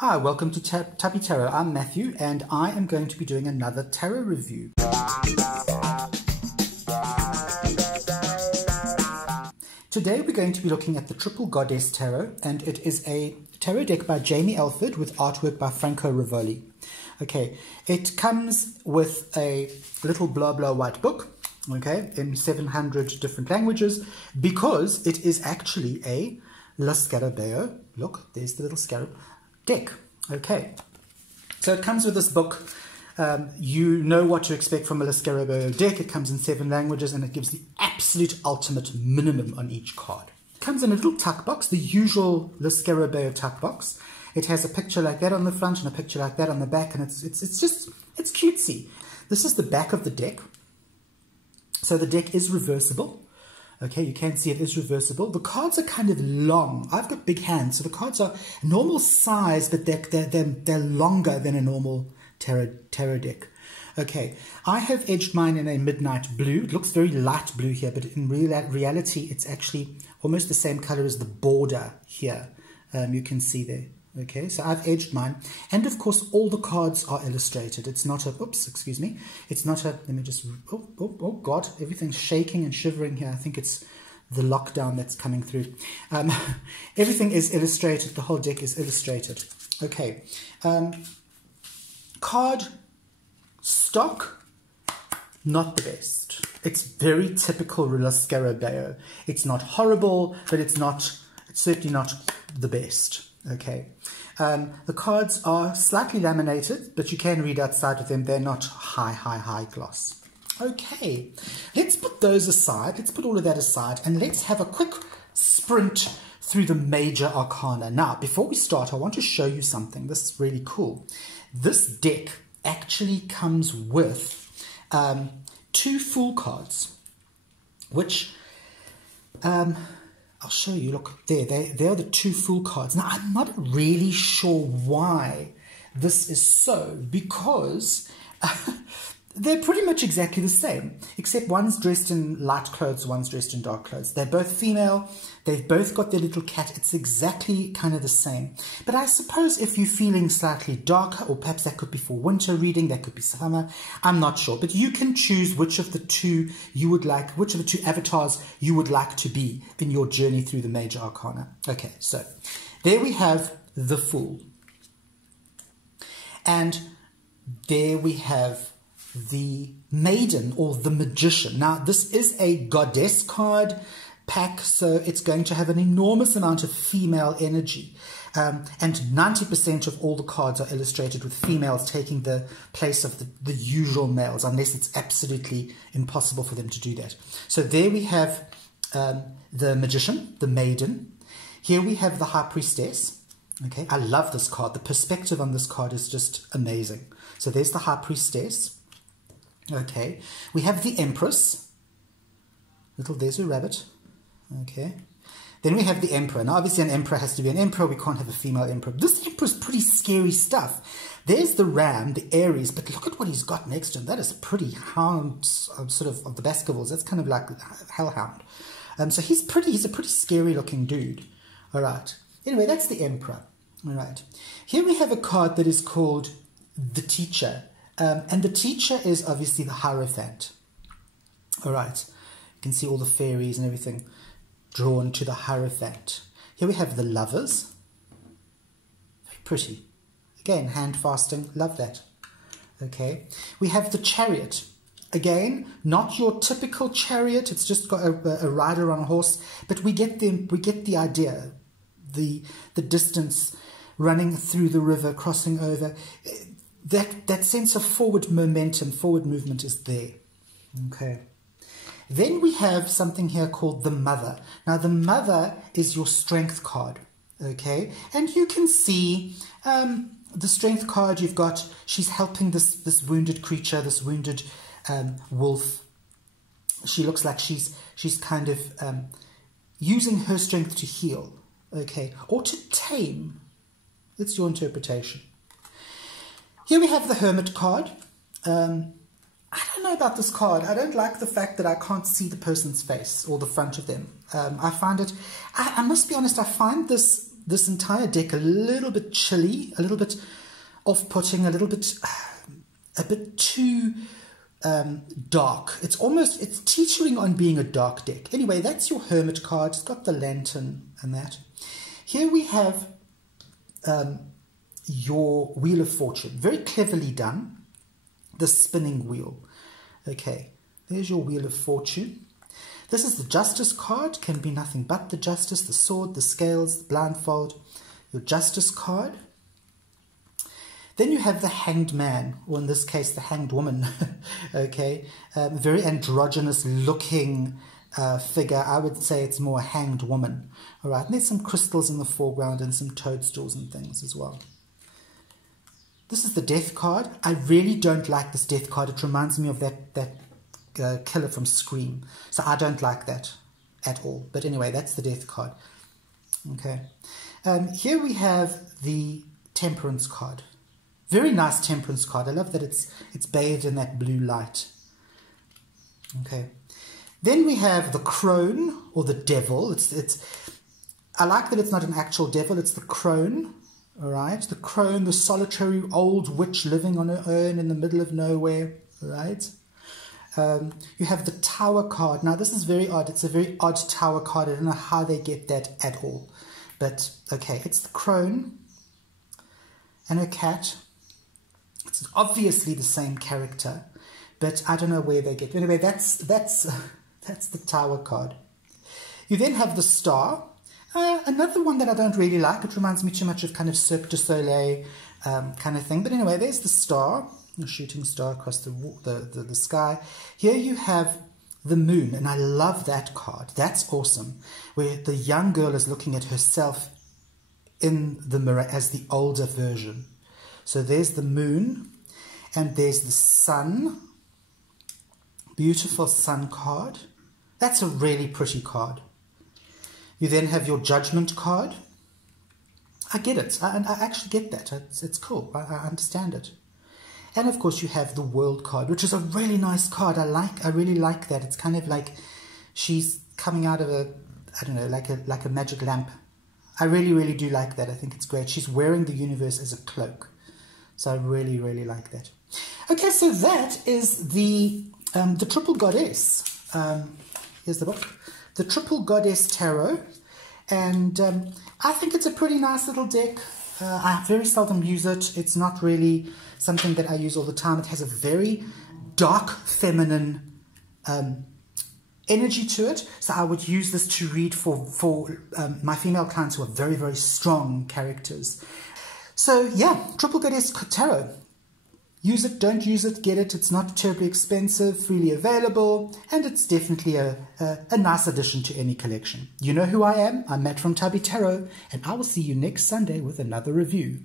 Hi, welcome to Tappy Tarot. I'm Matthew and I am going to be doing another tarot review. Today we're going to be looking at the Triple Goddess Tarot, and it is a tarot deck by Jamie Alford with artwork by Franco Rivoli. Okay, it comes with a little blah blah white book, okay, in 700 different languages, because it is actually a La Scarabeo, look, there's the little scarab, deck. Okay, so it comes with this book. You know what to expect from a La Scarabeo deck. It comes in 7 languages and it gives the absolute ultimate minimum on each card. It comes in a little tuck box, the usual La Scarabeo tuck box. It has a picture like that on the front and a picture like that on the back, and it's cutesy. This is the back of the deck. So the deck is reversible. Okay, you can see it is reversible. The cards are kind of long. I've got big hands, so the cards are normal size, but they're longer than a normal tarot deck. Okay, I have edged mine in a midnight blue. It looks very light blue here, but in reality, it's actually almost the same color as the border here. You can see there. Okay, so I've edged mine. And of course, all the cards are illustrated. It's not a, oops, excuse me. It's not a, let me just, oh God, everything's shaking and shivering here. I think it's the lockdown that's coming through. Everything is illustrated. The whole deck is illustrated. Okay. Card stock, not the best. It's very typical La Scarabeo. It's not horrible, but it's certainly not the best. Okay, the cards are slightly laminated, but you can read outside of them. They're not high gloss. Okay, let's put those aside. Let's put all of that aside, and let's have a quick sprint through the major arcana. Now, before we start, I want to show you something. This is really cool. This deck actually comes with 2 Fool cards, which I'll show you. Look, there, they are the 2 Fool cards. Now, I'm not really sure why this is so, because they're pretty much exactly the same, except one's dressed in light clothes, one's dressed in dark clothes. They're both female. They've both got their little cat. It's exactly kind of the same. But I suppose if you're feeling slightly darker, or perhaps that could be for winter reading, that could be summer, I'm not sure. But you can choose which of the 2 you would like, which of the 2 avatars you would like to be in your journey through the major arcana. Okay, so there we have the Fool. And there we have the Maiden, or the Magician. Now, this is a goddess card pack, so it's going to have an enormous amount of female energy. And 90% of all the cards are illustrated with females taking the place of the usual males, unless it's absolutely impossible for them to do that. So there we have the Magician, the Maiden. Here we have the High Priestess. Okay, I love this card. The perspective on this card is just amazing. So there's the High Priestess. Okay, we have the Empress. There's a rabbit. Okay, then we have the Emperor. Now, obviously, an Emperor has to be an Emperor. We can't have a female Emperor. This Emperor is pretty scary stuff. There's the Ram, the Aries, but look at what he's got next to him. That is pretty hound, sort of the Baskervilles. That's kind of like Hellhound. So he's a pretty scary looking dude. All right. Anyway, that's the Emperor. All right. Here we have a card that is called the Teacher. And the Teacher is obviously the Hierophant. All right. You can see all the fairies and everything drawn to the Hierophant. Here we have the Lovers. Very pretty. Again, hand fasting. Love that. Okay. We have the Chariot. Again, not your typical chariot. It's just got a rider on a horse. But we get the idea. The distance, running through the river, crossing over. That sense of forward momentum, forward movement is there. Okay. Then we have something here called the Mother. Now, the Mother is your strength card. Okay. And you can see the strength card you've got. She's helping this wounded creature, this wounded wolf. She looks like she's kind of using her strength to heal. Okay. Or to tame. It's your interpretation. Here we have the Hermit card. I don't know about this card. I don't like the fact that I can't see the person's face or the front of them. I find it, I must be honest, I find this this entire deck a little bit chilly, a little bit off-putting, a bit too dark. It's teetering on being a dark deck. Anyway, that's your Hermit card. It's got the lantern and that. Here we have your Wheel of Fortune. Very cleverly done. The spinning wheel. Okay, there's your Wheel of Fortune. This is the Justice card. Can be nothing but the Justice, the Sword, the Scales, the Blindfold. Your Justice card. Then you have the Hanged Man, or in this case, the Hanged Woman. Okay, very androgynous looking figure. I would say it's more a hanged woman. All right, and there's some crystals in the foreground and some toadstools and things as well. This is the Death card. I really don't like this Death card. It reminds me of that killer from Scream. So I don't like that at all. But anyway, that's the Death card. Okay. Here we have the Temperance card. Very nice Temperance card. I love that it's bathed in that blue light. Okay. Then we have the Crone, or the Devil. I like that it's not an actual devil. It's the Crone. All right. The Crone, the solitary old witch living on her own in the middle of nowhere. All right. You have the Tower card. Now, this is very odd. It's a very odd Tower card. I don't know how they get that at all. But, okay, it's the Crone and her cat. It's obviously the same character, but I don't know where they get. Anyway, that's the Tower card. You then have the Star. Another one that I don't really like. It reminds me too much of kind of Cirque du Soleil kind of thing. But anyway, there's the Star. A shooting star across the sky. Here you have the Moon, and I love that card. That's awesome, where the young girl is looking at herself in the mirror as the older version. So there's the Moon, and there's the Sun. Beautiful Sun card. That's a really pretty card. You then have your Judgment card. I get it. I actually get that. It's cool. I understand it. And of course you have the World card, which is a really nice card. I really like that. It's kind of like she's coming out of I don't know, like a magic lamp. I really, really do like that. I think it's great. She's wearing the universe as a cloak. So I really, really like that. Okay, so that is the Triple Goddess. Here's the book. The Triple Goddess Tarot. And I think it's a pretty nice little deck. I very seldom use it. It's not really something that I use all the time. It has a very dark feminine energy to it. So I would use this to read for my female clients who are very, very strong characters. So yeah, Triple Goddess Tarot. Use it, don't use it, get it. It's not terribly expensive, freely available, and it's definitely a nice addition to any collection. You know who I am. I'm Matt from Tubby Tarot, and I will see you next Sunday with another review.